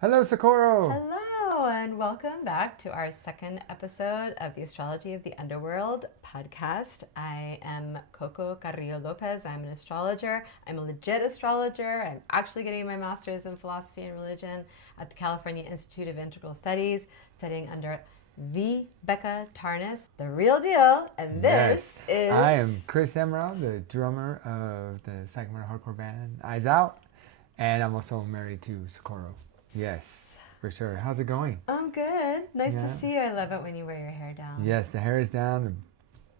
Hello, Socorro. Hello, and welcome back to our second episode of the Astrology of the Underworld podcast. I am Coco Carrillo Lopez. I'm an astrologer. I'm a legit astrologer. I'm actually getting my master's in philosophy and religion at the California Institute of Integral Studies, studying under the Becca Tarnas, the real deal. And this is... I am Chris Emerald, the drummer of the Sacramento hardcore band Eyes Out, and I'm also married to Socorro. Yes, for sure. How's it going? I'm good. Nice to see you. I love it when you wear your hair down. Yes, the hair is down, the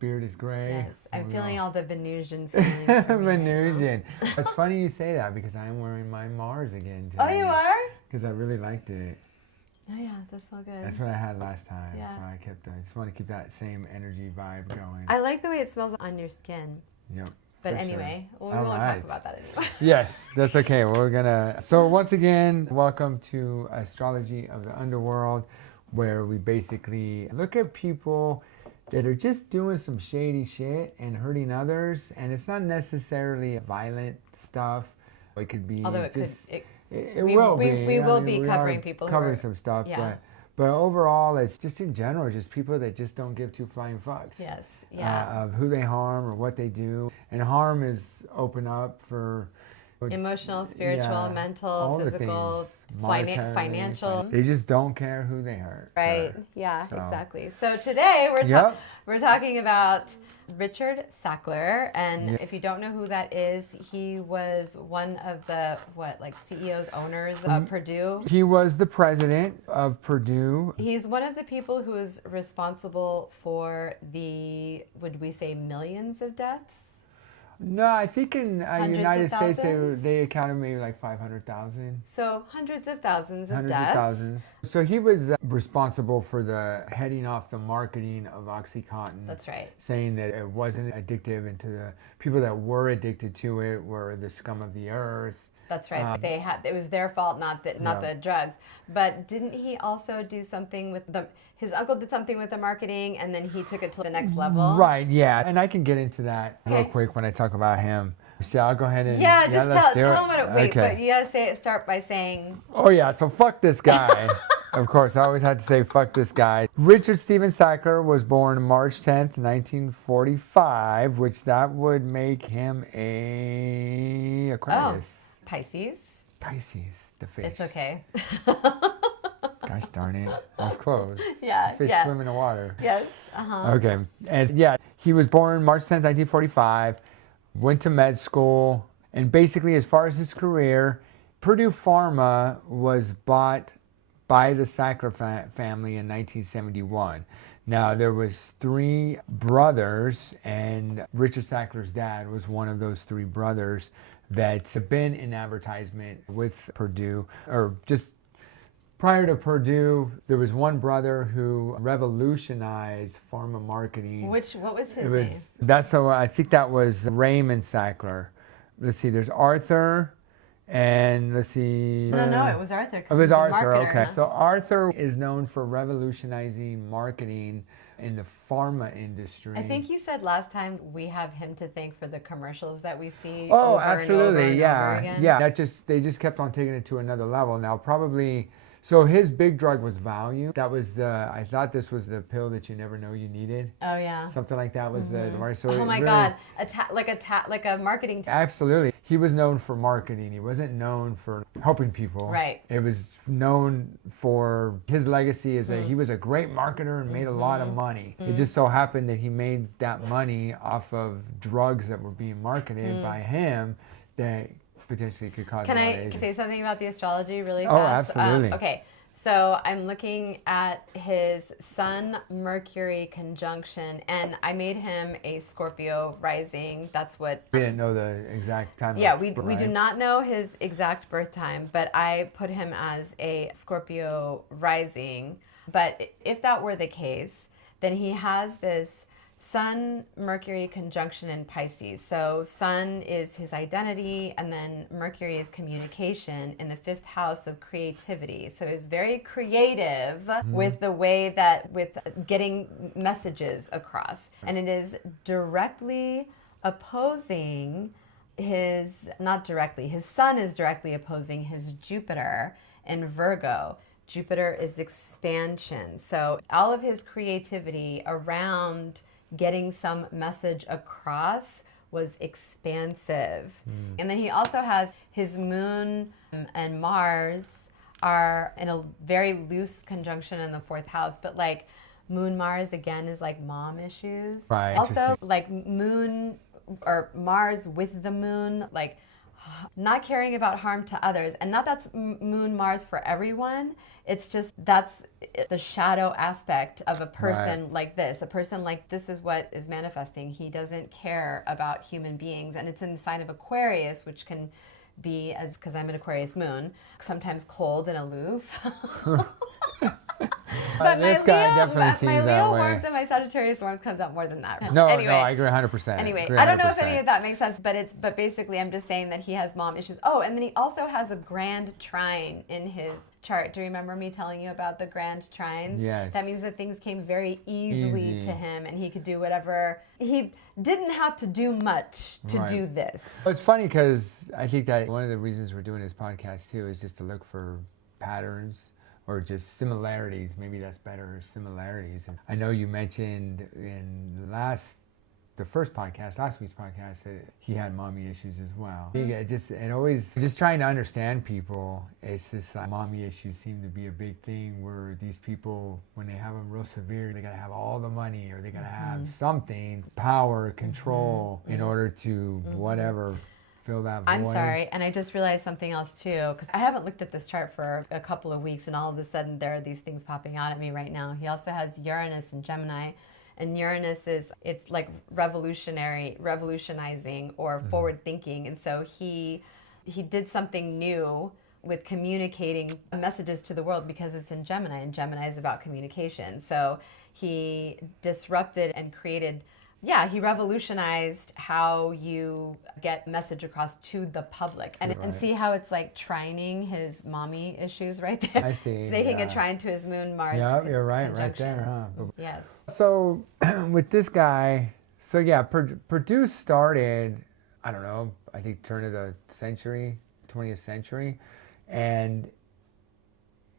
beard is gray. Yes, I'm feeling all the Venusian feelings. Venusian. It's funny you say that because I am wearing my Mars again today. Oh, you are? Because I really liked it. Oh yeah, that smells good. That's what I had last time. Yeah. So I just want to keep that same energy vibe going. I like the way it smells on your skin. Yep. But anyway, we won't talk about that anymore. Yes, that's okay. We're gonna. So once again, welcome to Astrology of the Underworld, where we basically look at people that are just doing some shady shit and hurting others, and it's not necessarily violent stuff. It could be. Although we will be. We will be covering people covering some stuff, yeah. But overall, it's just in general, just people that just don't give two flying fucks. Yes, yeah. Of who they harm or what they do. And harm is open up for... Emotional, spiritual, mental, physical, financial. They just don't care who they hurt. Right, yeah, exactly. So today we're talking about Richard Sackler, and if you don't know who that is, he was one of the CEOs, owners of Purdue. He was the president of Purdue. He's one of the people who is responsible for would we say millions of deaths? No, I think in the United States they accounted maybe like 500,000. So hundreds of thousands of hundreds deaths. Of thousands. So he was responsible for the heading off the marketing of OxyContin. That's right. Saying that it wasn't addictive, and to the people that were addicted to it were the scum of the earth. That's right. It was their fault, not the drugs. But didn't he also do something with his uncle did something with the marketing, and then he took it to the next level? Right, yeah. And I can get into that real quick when I talk about him. So I'll go ahead and... Yeah, just tell him what it... Wait, but you gotta start by saying... Oh yeah, so fuck this guy. Of course, I always had to say fuck this guy. Richard Stephen Sackler was born March 10th, 1945, which that would make him a Aquarius. Oh. Pisces, the fish. It's okay. Gosh darn it. I was close. Yeah. Fish swim in the water. Yes. Okay. And he was born March 10th, 1945, went to med school, and basically as far as his career, Purdue Pharma was bought by the Sackler family in 1971. Now, there was three brothers, and Richard Sackler's dad was one of those three brothers that's been in advertisement with Purdue, or just prior to Purdue, there was one brother who revolutionized pharma marketing. What was his name? I think that was Raymond Sackler. Let's see, there's Arthur, and let's see. No, it was Arthur. It was Arthur, okay. So Arthur is known for revolutionizing marketing in the pharma industry. I think you said last time we have him to thank for the commercials that we see. Oh, over absolutely, and over again. Yeah. They just kept on taking it to another level. Now, probably, so his big drug was Valium. That was I thought this was the pill that you never know you needed. Oh yeah. Something like that was the market. So oh my God, like a marketing. Absolutely. He was known for marketing. He wasn't known for helping people. Right. It was known for his legacy is that he was a great marketer and made a lot of money. It just so happened that he made that money off of drugs that were being marketed by him that potentially could cause. Can I say something about the astrology really fast? Oh, absolutely. Okay. So I'm looking at his Sun-Mercury conjunction, and I made him a Scorpio rising. That's what... We didn't know the exact time. Yeah, we do not know his exact birth time, but I put him as a Scorpio rising. But if that were the case, then he has this Sun-Mercury conjunction in Pisces. So Sun is his identity, and then Mercury is communication in the 5th house of creativity. So he's very creative with the way with getting messages across. And it is directly opposing not directly, his sun is directly opposing his Jupiter in Virgo. Jupiter is expansion. So all of his creativity around getting some message across was expansive. And then he also has his moon and Mars are in a very loose conjunction in the fourth house, but like moon Mars again is like mom issues. Right, Also like moon or Mars with the moon, like not caring about harm to others. And not that's moon Mars for everyone. It's just that's the shadow aspect of a person like this. A person like this is what is manifesting. He doesn't care about human beings. And it's in the sign of Aquarius, which can be, as because I'm an Aquarius moon, sometimes cold and aloof. But this guy definitely seems my that Leo way. warmth and my Sagittarius warmth comes out more than that. No, anyway, no, I agree 100%. Anyway, Agree I don't know if 100%. any of that makes sense, but basically I'm just saying that he has mom issues. Oh, and then he also has a grand trine in his chart. Do you remember me telling you about the grand trines? Yes. That means that things came very easily to him and he could do whatever. He didn't have to do much to do this. Well, it's funny because I think that one of the reasons we're doing this podcast too is just to look for patterns or just similarities. Maybe that's better, similarities. And I know you mentioned in last week's podcast, that he had mommy issues as well. Just trying to understand people. It's just mommy issues seem to be a big thing where these people, when they have them real severe, they gotta have all the money or they gotta have something, power, control, in order to whatever. Fill that void. I'm sorry, and I just realized something else too, because I haven't looked at this chart for a couple of weeks, and all of a sudden there are these things popping out at me right now. He also has Uranus and Gemini, and Uranus it's like revolutionizing or forward thinking, and so he did something new with communicating messages to the world because it's in Gemini, and Gemini is about communication. So he disrupted and created. Yeah, he revolutionized how you get message across to the public. And see how it's like trining his mommy issues right there? I see. It's making a trine to his moon Mars. Yeah, you're right, conjunction. right there, huh? Yes. So with this guy, Purdue started, I don't know, I think turn of the century, 20th century, and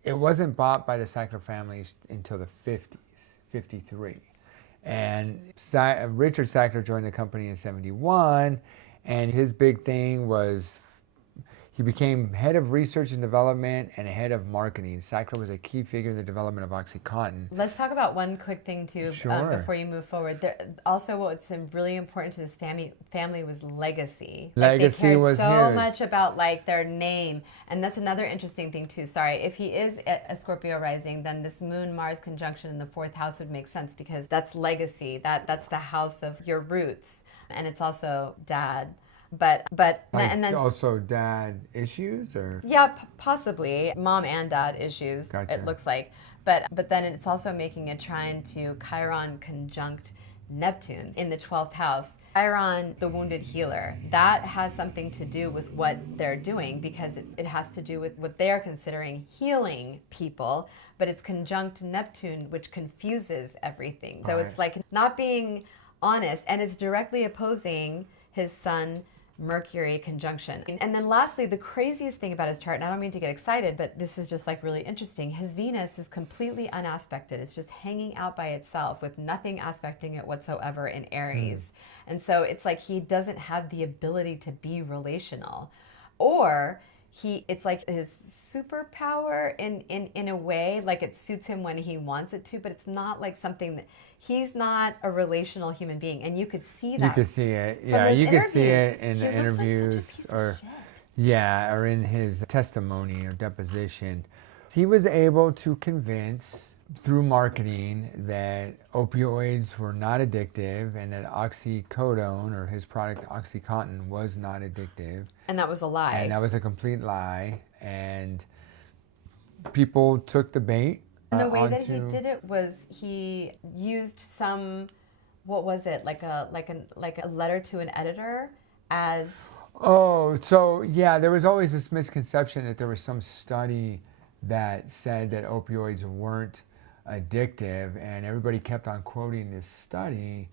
it wasn't bought by the Sackler family until the 50s, 53. And Richard Sackler joined the company in 71, and his big thing was he became head of research and development and head of marketing. Sackler was a key figure in the development of OxyContin. Let's talk about one quick thing too before you move forward. Also, what's really important to this family was legacy. Legacy they cared was so huge. much about like their name, and that's another interesting thing too. Sorry, if he is a Scorpio rising, then this Moon Mars conjunction in the fourth house would make sense because that's legacy. That's the house of your roots, and it's also dad. But and then also dad issues or possibly mom and dad issues. Gotcha. It looks like, but then it's also making a trine to Chiron conjunct Neptune in the 12th house. Chiron, the wounded healer, that has something to do with what they're doing because it has to do with what they are considering healing people, but it's conjunct Neptune, which confuses everything. So it's like not being honest, and it's directly opposing his sun Mercury conjunction. And then lastly, the craziest thing about his chart, and I don't mean to get excited, but this is just like really interesting. His Venus is completely unaspected. It's just hanging out by itself with nothing aspecting it whatsoever in Aries. And so it's like he doesn't have the ability to be relational. Or it's like his superpower in a way, like it suits him when he wants it to, but it's not like something that he's not a relational human being, and you could see that. You could see it, yeah. You could see it in the interviews, or in his testimony or deposition. He was able to convince through marketing that opioids were not addictive and that oxycodone, or his product OxyContin, was not addictive. And that was a lie. And that was a complete lie. And people took the bait. And the way that he did it was he used some, what was it, like a letter to an editor as... Oh, so yeah, there was always this misconception that there was some study that said that opioids weren't addictive, and everybody kept on quoting this study,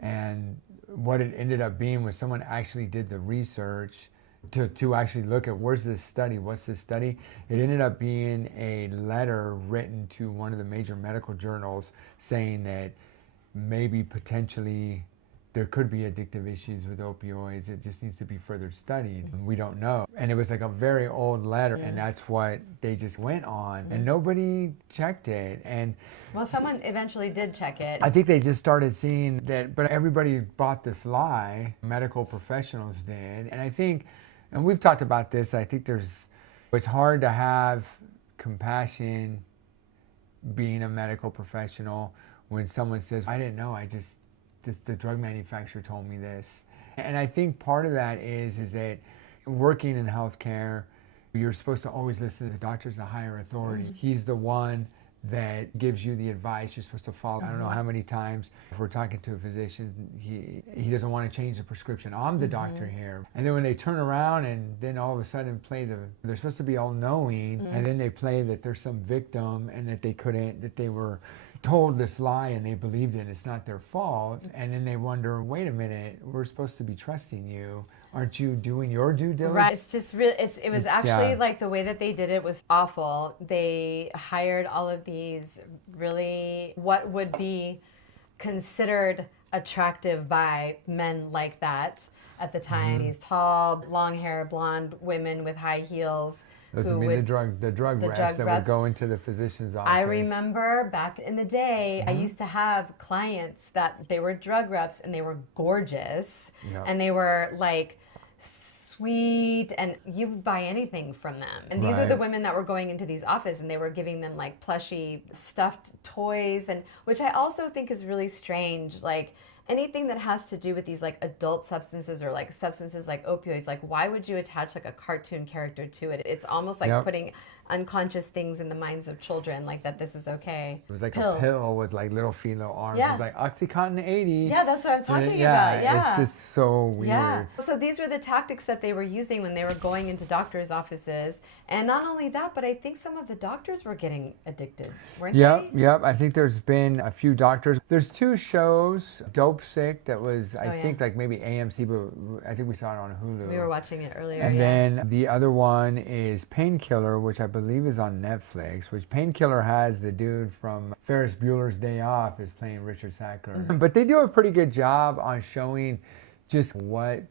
and what it ended up being was someone actually did the research to actually look at what's this study. It ended up being a letter written to one of the major medical journals saying that maybe potentially there could be addictive issues with opioids. It just needs to be further studied. We don't know. And it was like a very old letter, and that's what they just went on, and nobody checked it. And well, someone eventually did check it. I think they just started seeing that, but everybody bought this lie. Medical professionals did. And I think, and we've talked about this, I think it's hard to have compassion being a medical professional when someone says, I didn't know, the drug manufacturer told me this. And I think part of that is that working in healthcare, you're supposed to always listen to the doctor's the higher authority. He's the one that gives you the advice you're supposed to follow. I don't know how many times if we're talking to a physician, he doesn't want to change the prescription. I'm the doctor here. And then when they turn around and then all of a sudden they're supposed to be all knowing, and then they play that there's some victim and that they were told this lie and they believed it, it's not their fault, and then they wonder, wait a minute, we're supposed to be trusting you. Aren't you doing your due diligence? Right. It's just really, it was actually like the way that they did it was awful. They hired all of these really what would be considered attractive by men like that at the time. These tall, long hair, blonde women with high heels. Those would be the drug reps that would go into the physician's office. I remember back in the day, I used to have clients that they were drug reps and they were gorgeous and they were like sweet, and you would buy anything from them. And these are the women that were going into these offices and they were giving them like plushy stuffed toys, and which I also think is really strange. Like anything that has to do with these like adult substances or like substances like opioids, like why would you attach like a cartoon character to it? It's almost like putting unconscious things in the minds of children, like that this is okay. It was like a pill with like little pheno arms. It was like Oxycontin 80. Yeah, that's what I'm talking about. Yeah. It's just so weird. Yeah. So these were the tactics that they were using when they were going into doctors' offices. And not only that, but I think some of the doctors were getting addicted, weren't they? Yep. I think there's been a few doctors. There's 2 shows, Dope Sick, that was, I think like maybe AMC, but I think we saw it on Hulu. We were watching it earlier, And then the other one is Painkiller, which I believe is on Netflix, which Painkiller has the dude from Ferris Bueller's Day Off is playing Richard Sackler. But they do a pretty good job on showing just what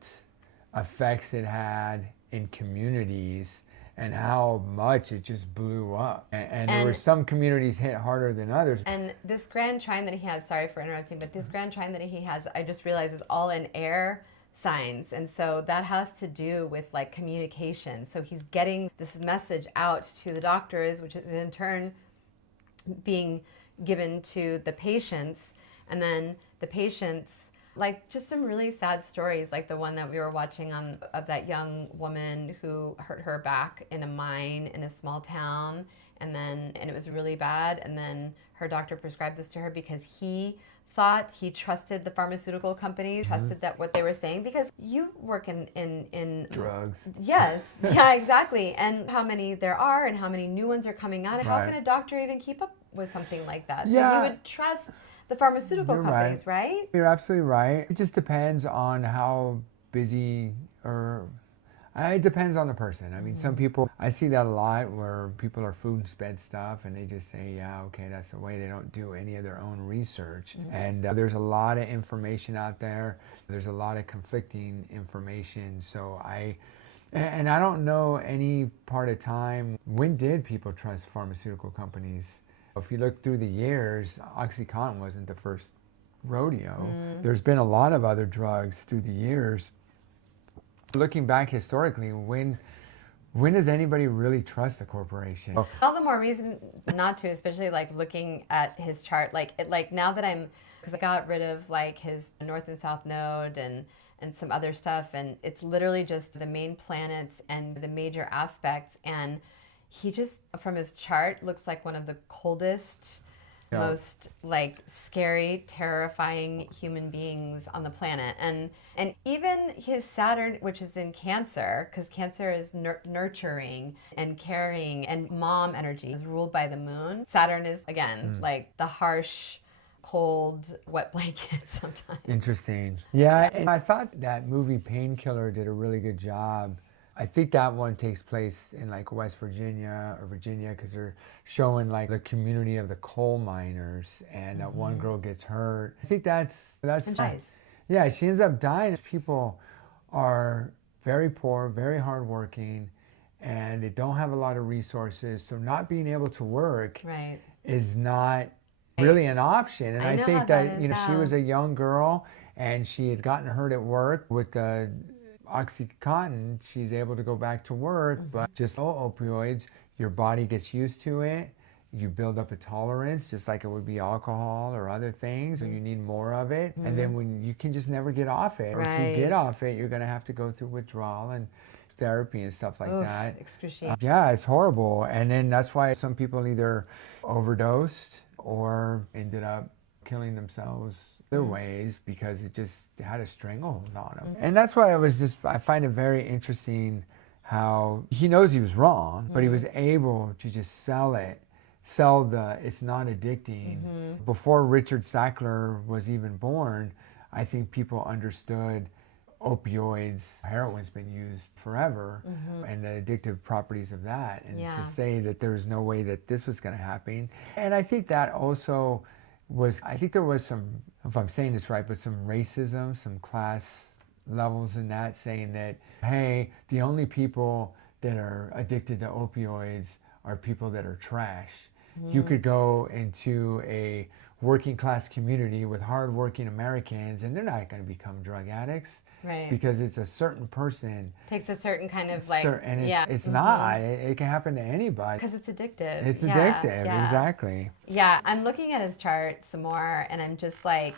effects it had in communities and how much it just blew up. And there were some communities hit harder than others. And this grand trine that he has, sorry for interrupting, but this grand trine that he has, I just realized is all in air signs, and so that has to do with like communication. So he's getting this message out to the doctors, which is in turn being given to the patients, and then the patients, like just some really sad stories, like the one that we were watching on of that young woman who hurt her back in a mine in a small town, and it was really bad, and then her doctor prescribed this to her because he trusted the pharmaceutical companies, trusted that what they were saying, because you work in drugs. Yes, yeah, exactly. And how many there are and how many new ones are coming out. And how can a doctor even keep up with something like that? So you would trust the pharmaceutical companies, right? You're absolutely right. It just depends on how busy it depends on the person. I mean, some people, I see that a lot where people are food and sped stuff and they just say, yeah, okay, that's the way. They don't do any of their own research. And there's a lot of information out there. There's a lot of conflicting information. So I don't know any part of time, when did people trust pharmaceutical companies? If you look through the years, OxyContin wasn't the first rodeo. There's been a lot of other drugs through the years. Looking back historically, when does anybody really trust a corporation? All the more reason not to, especially like looking at his chart. Like now that because I got rid of like his north and south node and some other stuff, and it's literally just the main planets and the major aspects, and he just from his chart looks like one of the coldest, most like scary, terrifying human beings on the planet. And even his Saturn, which is in Cancer, because Cancer is nurturing and caring, and mom energy is ruled by the moon. Saturn is, again, like the harsh, cold, wet blanket sometimes. Interesting. Yeah, and I thought that movie Painkiller did a really good job. I think that one takes place in like West Virginia or Virginia because they're showing like the community of the coal miners, and one girl gets hurt. I think that's And dies. yeah, she ends up dying. People are very poor, very hardworking, and they don't have a lot of resources. So not being able to work Right. is not really an option. And I I know think how that that, is she was now. a young girl and she had gotten hurt at work with the Oxycontin. She's able to go back to work, but just opioids, your body gets used to it. You build up a tolerance just like it would be alcohol or other things, so you need more of it. And then when you can just never get off it, once you get Right. off it, you're going to have to go through withdrawal and therapy and stuff like Oof, that. excruciating. Yeah, it's horrible. And then that's why some people either overdosed or ended up killing themselves other ways because it just had a stranglehold on them. And that's why I find it very interesting how he knows he was wrong, but he was able to just sell the it's not addicting. Before Richard Sackler was even born, I think people understood opioids. Heroin's been used forever, and the addictive properties of that. And Yeah. to say that there's no way that this was going to happen. And I think that also I think there was some, if I'm saying this right, but some racism, some class levels in that, saying that, hey, the only people that are addicted to opioids are people that are trash. You could go into a working class community with hardworking Americans and they're not going to become drug addicts. Right. Because it's a certain person. Takes a certain kind of like, And yeah. it's not. It can happen to anybody. Because it's addictive. It's Yeah, addictive, yeah. exactly. Yeah, I'm looking at his chart some more, and I'm just like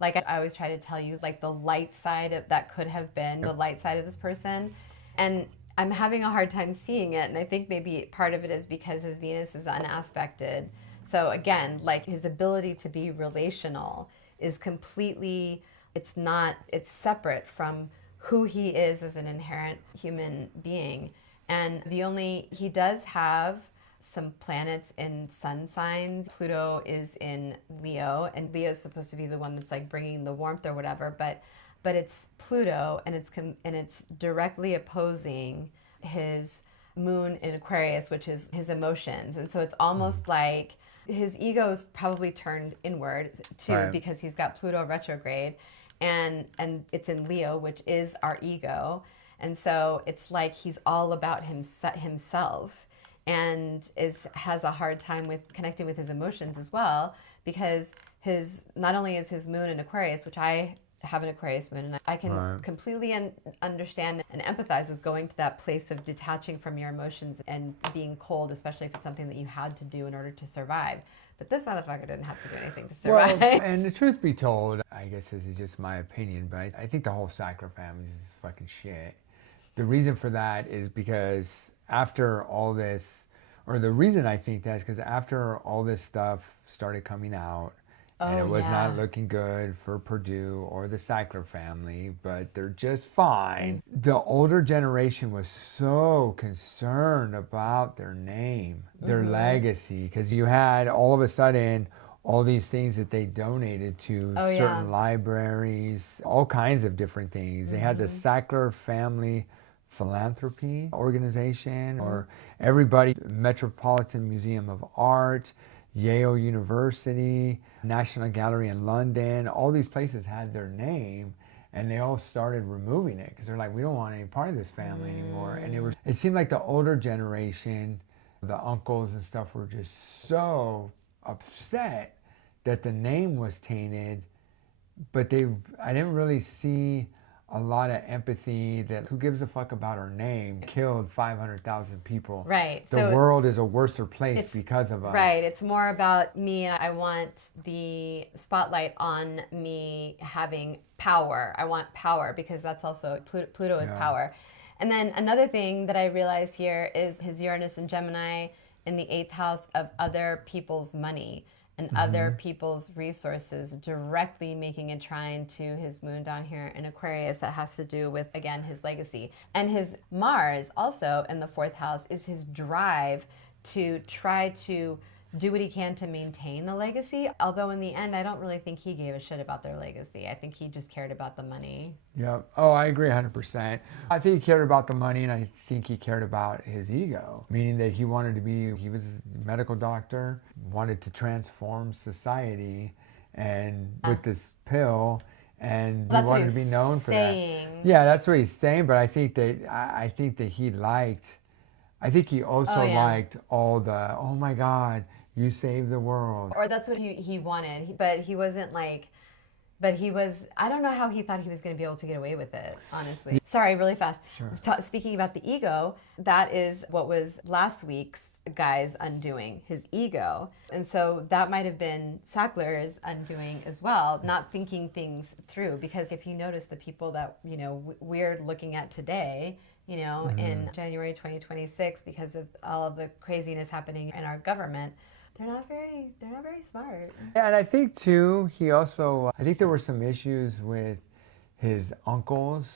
I always try to tell you, like the light side of that could have been the light side of this person, and I'm having a hard time seeing it, and I think maybe part of it is because his Venus is unaspected. So again, like his ability to be relational is completely, it's separate from who he is as an inherent human being. And he does have some planets in sun signs. Pluto is in Leo, and Leo is supposed to be the one that's like bringing the warmth or whatever, but it's Pluto, and it's directly opposing his moon in Aquarius, which is his emotions. And so it's almost like his ego is probably turned inward too, Right. because he's got Pluto retrograde, and it's in Leo, which is our ego. And so it's like he's all about himself, and has a hard time with connecting with his emotions as well, because not only is his moon in Aquarius, which I have an Aquarius moon, and I can Right. completely understand and empathize with going to that place of detaching from your emotions and being cold, especially if it's something that you had to do in order to survive. But this motherfucker didn't have to do anything to survive. Well, and the truth be told, I guess this is just my opinion, but I think the whole Sackler family is fucking shit. The reason for that is because after all this, or the reason I think that is because after all this stuff started coming out, and it was not looking good for Purdue or the Sackler family, but they're just fine. The older generation was so concerned about their name, their legacy, because you had all of a sudden all these things that they donated to certain libraries, all kinds of different things. They had the Sackler Family Philanthropy Organization, or everybody, Metropolitan Museum of Art, Yale University, National Gallery in London, all these places had their name, and they all started removing it because they're like, we don't want any part of this family anymore. And it seemed like the older generation, the uncles and stuff, were just so upset that the name was tainted, but I didn't really see a lot of empathy that who gives a fuck about our name killed 500,000 people. Right. The world is a worser place because of us. Right. It's more about me, and I want the spotlight on me having power. I want power because that's also Pluto is power. And then another thing that I realized here is his Uranus and Gemini in the 8th house of other people's money and other people's resources, directly making a trine to his moon down here in Aquarius that has to do with, again, his legacy. And his Mars, also in the 4th house, is his drive to try to do what he can to maintain the legacy. Although in the end, I don't really think he gave a shit about their legacy. I think he just cared about the money. Yeah. Oh, I agree 100%. I think he cared about the money, and I think he cared about his ego, meaning that he wanted to be, he was a medical doctor, wanted to transform society, and with this pill, and he That's what wanted he to be was known for that. saying. Yeah, that's what he's saying. But I think that I think that he liked. I think he also Oh, yeah. liked all the, oh my God, you saved the world. Or that's what he wanted. But he wasn't like, but he was, I don't know how he thought he was going to be able to get away with it, honestly. Sorry, really fast. Sure. Speaking about the ego, that is what was last week's guy's undoing, his ego. And so that might have been Sackler's undoing as well, not thinking things through. Because if you notice the people that, you know, we're looking at today, you know, in January 2026, because of all of the craziness happening in our government, they're not very smart. Yeah, and I think too, he also, I think there were some issues with his uncles,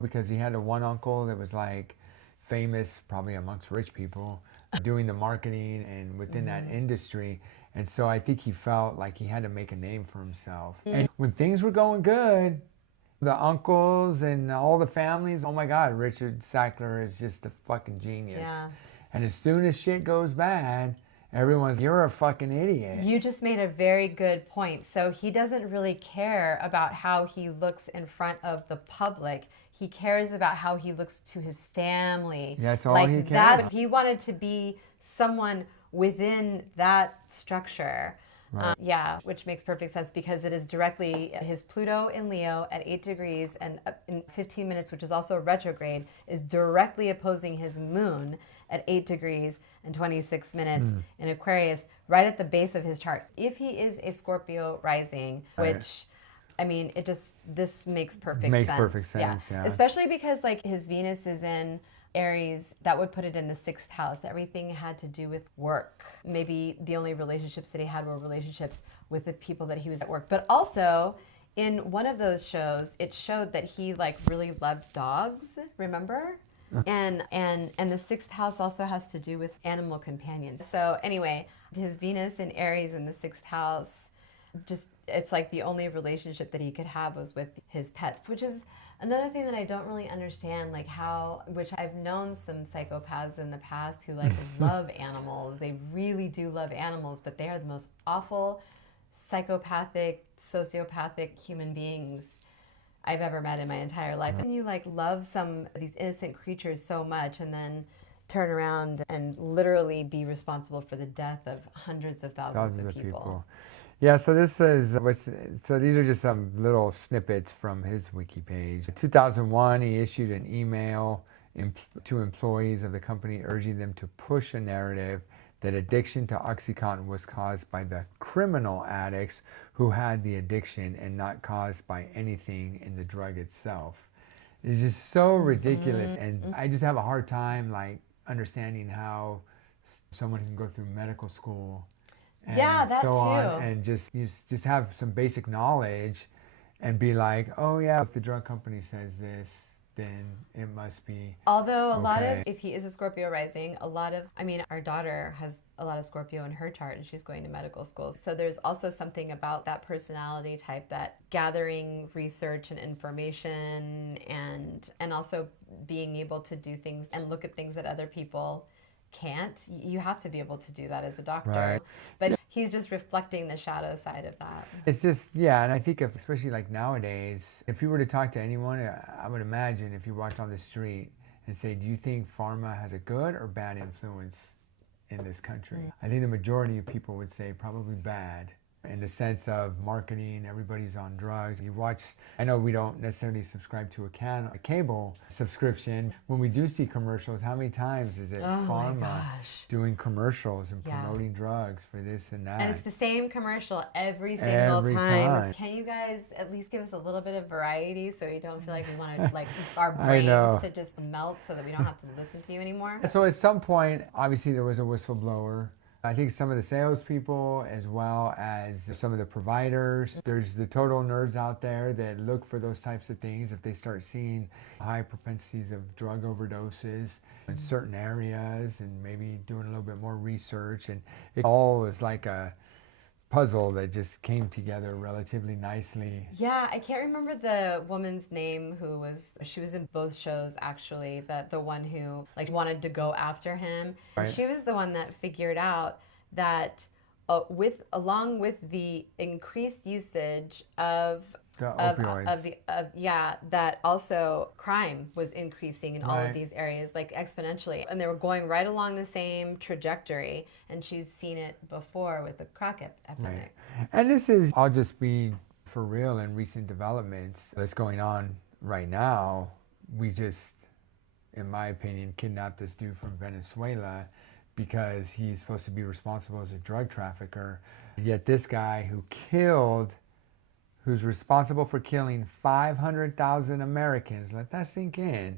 because he had one uncle that was like famous, probably amongst rich people, doing the marketing and within that industry. And so I think he felt like he had to make a name for himself. And when things were going good, the uncles and all the families, oh my God, Richard Sackler is just a fucking genius. Yeah. And as soon as shit goes bad, everyone's, you're a fucking idiot. You just made a very good point. So he doesn't really care about how he looks in front of the public. He cares about how he looks to his family. That's all like he cared that, about. He wanted to be someone within that structure. Right. Yeah, which makes perfect sense because it is directly his Pluto in Leo at 8 degrees and in 15 minutes, which is also retrograde, is directly opposing his moon at 8 degrees and 26 minutes in Aquarius, right at the base of his chart. If he is a Scorpio rising, which, I mean, this makes perfect sense. Makes perfect sense, yeah. Especially because like his Venus is in Aries, that would put it in the 6th house. Everything had to do with work. Maybe the only relationships that he had were relationships with the people that he was at work. But also, in one of those shows, it showed that he like really loved dogs, remember? And the 6th house also has to do with animal companions. So anyway, his Venus in Aries in the 6th house, just it's like the only relationship that he could have was with his pets, which is another thing that I don't really understand, like how, which I've known some psychopaths in the past who like love animals. They really do love animals, but they are the most awful, psychopathic, sociopathic human beings I've ever met in my entire life. And you like love some of these innocent creatures so much and then turn around and literally be responsible for the death of hundreds of thousands of people. Yeah, so this is, so these are just some little snippets from his wiki page. In 2001, he issued an email to employees of the company urging them to push a narrative that addiction to OxyContin was caused by the criminal addicts who had the addiction and not caused by anything in the drug itself. It's just so ridiculous, and I just have a hard time like understanding how someone can go through medical school and that so too. on, and just have some basic knowledge and be like, oh yeah, if the drug company says this, then it must be. Although a lot of, okay. if he is a Scorpio rising, a lot of, I mean, our daughter has a lot of Scorpio in her chart and she's going to medical school. So there's also something about that personality type, that gathering research and information and also being able to do things and look at things that other people can't. You have to be able to do that as a doctor. Right. But he's just reflecting the shadow side of that. It's just, yeah, and I think especially like nowadays, if you were to talk to anyone, I would imagine if you walked on the street and say, do you think pharma has a good or bad influence in this country? I think the majority of people would say probably bad. In the sense of marketing, everybody's on drugs. You watch, I know we don't necessarily subscribe to a cable subscription. When we do see commercials, how many times is it pharma doing commercials and promoting drugs for this and that? And it's the same commercial every single time. Can you guys at least give us a little bit of variety so you don't feel like we want to, like, our brains to just melt so that we don't have to listen to you anymore? So at some point, obviously there was a whistleblower I think some of the salespeople, as well as some of the providers. There's the total nerds out there that look for those types of things. If they start seeing high propensities of drug overdoses in certain areas, and maybe doing a little bit more research, and it all was like a puzzle that just came together relatively nicely. Yeah, I can't remember the woman's name she was in both shows actually, that the one who like wanted to go after him. And Right. she was the one that figured out that along with the increased usage The of opioids. that also crime was increasing in all of Right. these areas like exponentially, and they were going right along the same trajectory, and she'd seen it before with the crack epidemic. Right. And this is, I'll just be for real, in recent developments that's going on right now. We just, in my opinion, kidnapped this dude from Venezuela because he's supposed to be responsible as a drug trafficker. Yet this guy who's responsible for killing 500,000 Americans, let that sink in.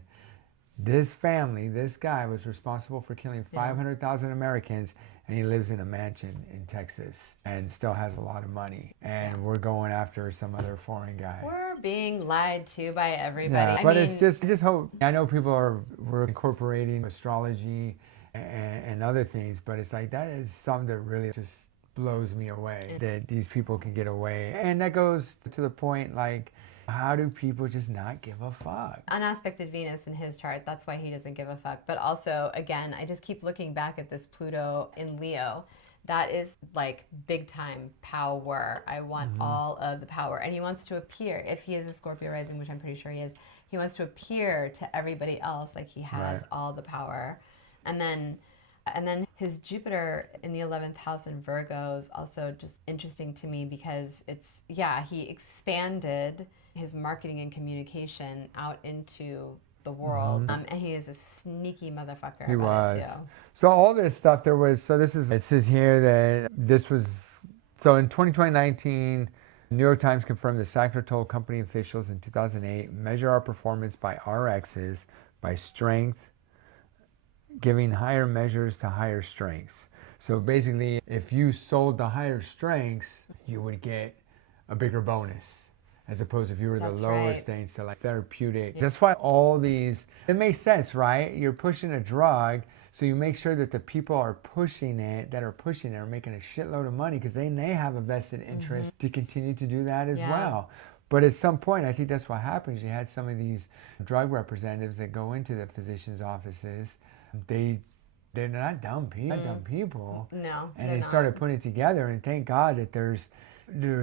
This guy was responsible for killing 500,000 Americans, and he lives in a mansion in Texas and still has a lot of money. And we're going after some other foreign guy. We're being lied to by everybody. Yeah, but it's just, I just hope, I know people were incorporating astrology and other things, but it's like, that is something that really just blows me away, that these people can get away. And that goes to the point, like, how do people just not give a fuck? Unaspected Venus in his chart, that's why he doesn't give a fuck. But also, again, I just keep looking back at this Pluto in Leo. That is like big time power. I want all of the power. And he wants to appear, if he is a Scorpio rising, which I'm pretty sure he is, he wants to appear to everybody else like he has all the power. And then his Jupiter in the 11th house in Virgo is also just interesting to me because he expanded his marketing and communication out into the world. And he is a sneaky motherfucker about it too. So all this stuff it says here that this was, so in 2019, New York Times confirmed that Sackler told company officials in 2008, measure our performance by RXs, by strength, giving higher measures to higher strengths. So basically, if you sold the higher strengths, you would get a bigger bonus, as opposed if you were the lower strengths to like therapeutic. Yeah. That's why all these, it makes sense, right? You're pushing a drug, so you make sure that the people are pushing it, are making a shitload of money, because they may have a vested interest to continue to do that as well. But at some point, I think that's what happens. You had some of these drug representatives that go into the physicians' offices. They're not dumb people. No, and they started putting it together. And thank God that there's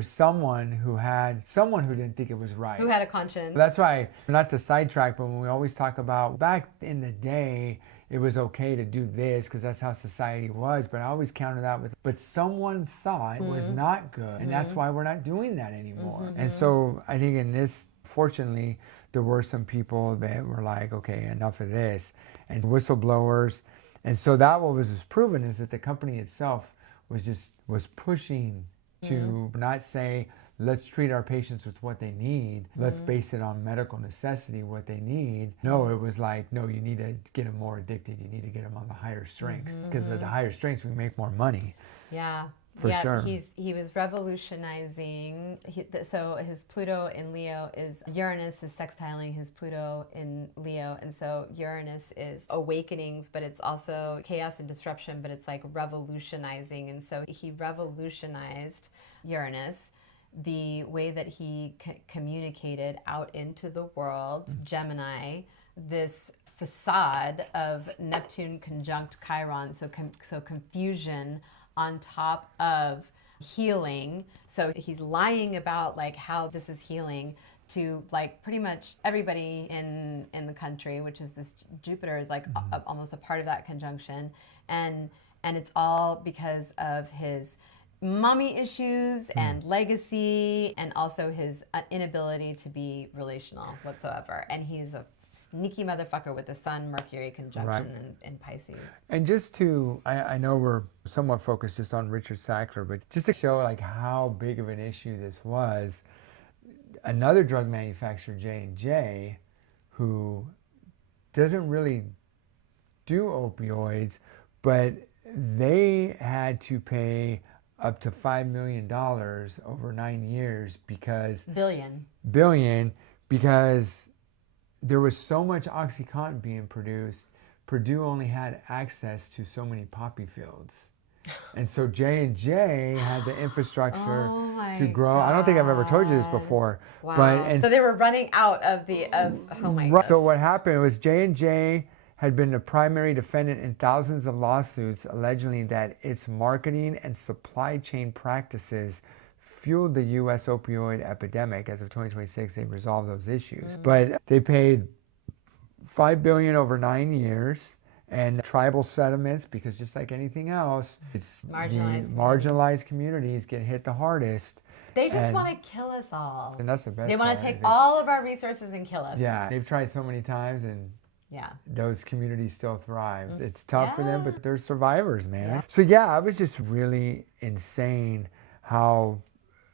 someone who didn't think it was right. Who had a conscience. That's why, not to sidetrack, but when we always talk about back in the day, it was okay to do this because that's how society was. But I always counter that with, but someone thought it was not good. And that's why we're not doing that anymore. And so I think in this, fortunately, there were some people that were like, okay, enough of this. And whistleblowers. And so that what was proven is that the company itself was pushing to not say, let's treat our patients with what they need. Let's base it on medical necessity, what they need. No, it was like, no, you need to get them more addicted. You need to get them on the higher strengths, because at the higher strengths, we make more money. Yeah. For sure. He was revolutionizing. So his Pluto in Leo Uranus is sextiling his Pluto in Leo. And so Uranus is awakenings, but it's also chaos and disruption, but it's like revolutionizing. And so he revolutionized Uranus, the way that he communicated out into the world. Gemini, this facade of Neptune conjunct Chiron, so confusion on top of healing. So he's lying about like how this is healing to like pretty much everybody in the country, which is this Jupiter is like almost a part of that conjunction. And it's all because of his mommy issues and legacy, and also his inability to be relational whatsoever. And he's a sneaky motherfucker with the Sun Mercury conjunction in Pisces. And just to, I know we're somewhat focused just on Richard Sackler, but just to show like how big of an issue this was, another drug manufacturer, J&J, who doesn't really do opioids, but they had to pay up to $5 million over 9 years billion, because there was so much OxyContin being produced. Purdue only had access to so many poppy fields. And so J&J had the infrastructure to grow. God. I don't think I've ever told you this before. Wow. But, so they were running out of oh my God. So what happened was J&J had been the primary defendant in thousands of lawsuits alleging that its marketing and supply chain practices fueled the U.S. opioid epidemic. As of 2026, they resolved those issues. But they paid $5 billion over 9 years. And tribal settlements, because just like anything else, it's marginalized communities get hit the hardest. They just want to kill us all. And that's the best They want to take all of our resources and kill us. Yeah, they've tried so many times, and those communities still thrive. It's tough for them, but they're survivors, man. Yeah. So I was just really insane how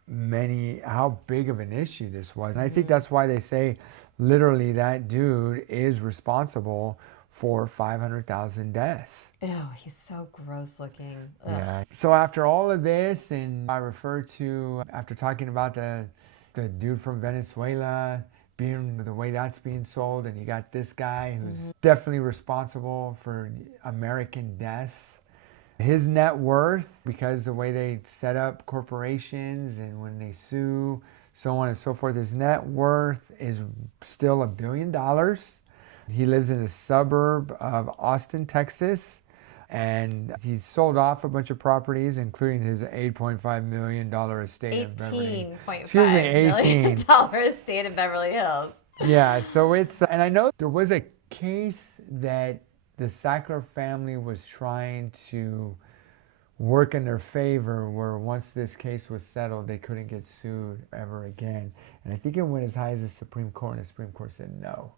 big of an issue this was. And I think that's why they say literally that dude is responsible for 500,000 deaths. Ew, he's so gross looking. Ugh. Yeah. So after all of this, and I refer to, after talking about the dude from Venezuela being the way that's being sold, and you got this guy who's definitely responsible for American deaths. His net worth, because the way they set up corporations and when they sue, so on and so forth, his net worth is still $1 billion. He lives in a suburb of Austin, Texas, and he's sold off a bunch of properties, including his $8.5 million estate in Beverly. $18.5 million estate in Beverly Hills. Yeah, so it's, and I know there was a case that the Sackler family was trying to work in their favor, where once this case was settled, they couldn't get sued ever again. And I think it went as high as the Supreme Court, and the Supreme Court said no.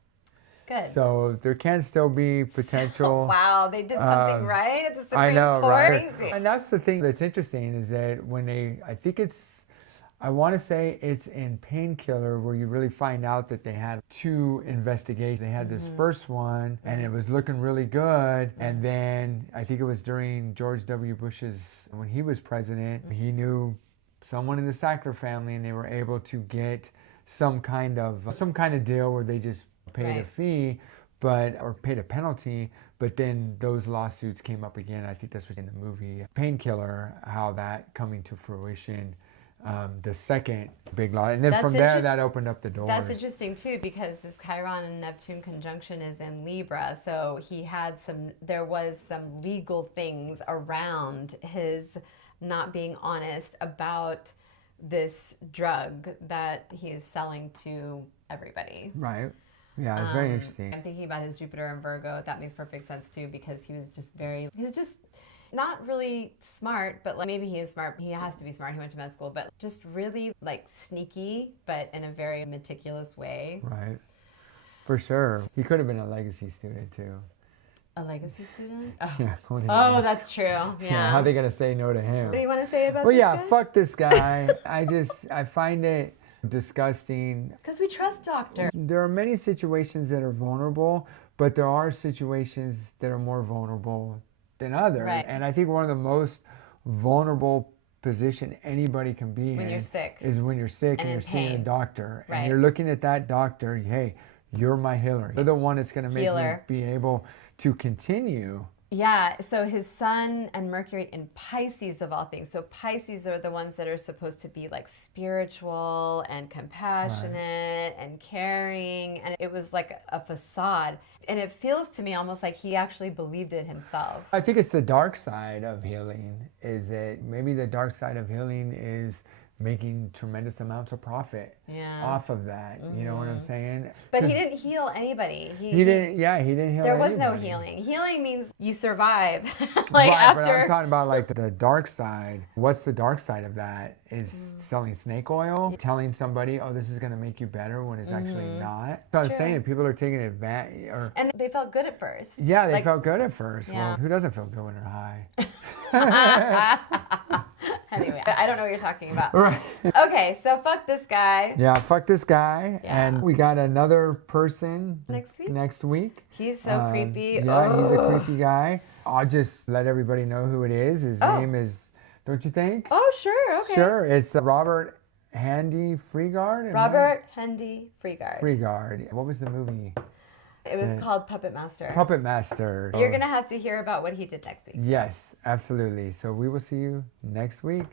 Good. So there can still be potential. Wow, they did something right at the Supreme Court. Right? And that's the thing that's interesting, is that when I want to say it's in Painkiller where you really find out that they had 2 investigations. They had this first one, and it was looking really good. And then I think it was during George W. Bush's, when he was president, he knew someone in the Sackler family, and they were able to get some kind of deal where they just paid a fee, or paid a penalty, but then those lawsuits came up again. I think that's what in the movie Painkiller, how that coming to fruition, the second big law, and then from there that opened up the doors. That's interesting too, because this Chiron and Neptune conjunction is in Libra, so there was some legal things around his not being honest about this drug that he is selling to everybody. Right. Yeah, it's very interesting. I'm thinking about his Jupiter and Virgo. That makes perfect sense too, because he's just not really smart, but maybe he is smart. He has to be smart. He went to med school, but just really sneaky, but in a very meticulous way. Right. For sure. He could have been a legacy student too. A legacy student? Oh, yeah. Oh, that's true. Yeah. How are they going to say no to him? What do you want to say about this guy? Fuck this guy. I find it disgusting. Because we trust doctors. There are many situations that are vulnerable, but there are situations that are more vulnerable than others. Right. And I think one of the most vulnerable position anybody can be when you're sick is when you're sick and you're seeing a doctor. Right. And you're looking at that doctor, hey, you're my healer. You're the one that's going to make me be able to continue. Yeah, so his Sun and Mercury in Pisces of all things. So Pisces are the ones that are supposed to be spiritual and compassionate and caring. And it was like a facade. And it feels to me almost like he actually believed it himself. I think it's the dark side of healing, is that maybe the dark side of healing is making tremendous amounts of profit off of that. You know what I'm saying? But he didn't heal anybody. He didn't heal anybody. There was no healing. Healing means you survive. But I'm talking about the dark side. What's the dark side of that? Is selling snake oil, telling somebody, oh, this is going to make you better, when it's actually not. So I was saying, people are taking advantage. And they felt good at first. Yeah, they felt good at first. Yeah. Well, who doesn't feel good when they're high? Anyway, I don't know what you're talking about. Right. Okay, so fuck this guy. Yeah, fuck this guy. Yeah. And we got another person next week. He's so creepy. Yeah, he's a creepy guy. I'll just let everybody know who it is. His Oh. name is, don't you think? Oh, sure. Okay. Sure. It's Robert Handy Freegard. Robert Hendy Freegard. Freegard. What was the movie? It was called Puppet Master. Puppet Master. You're going to have to hear about what he did next week. Yes, absolutely. So we will see you next week.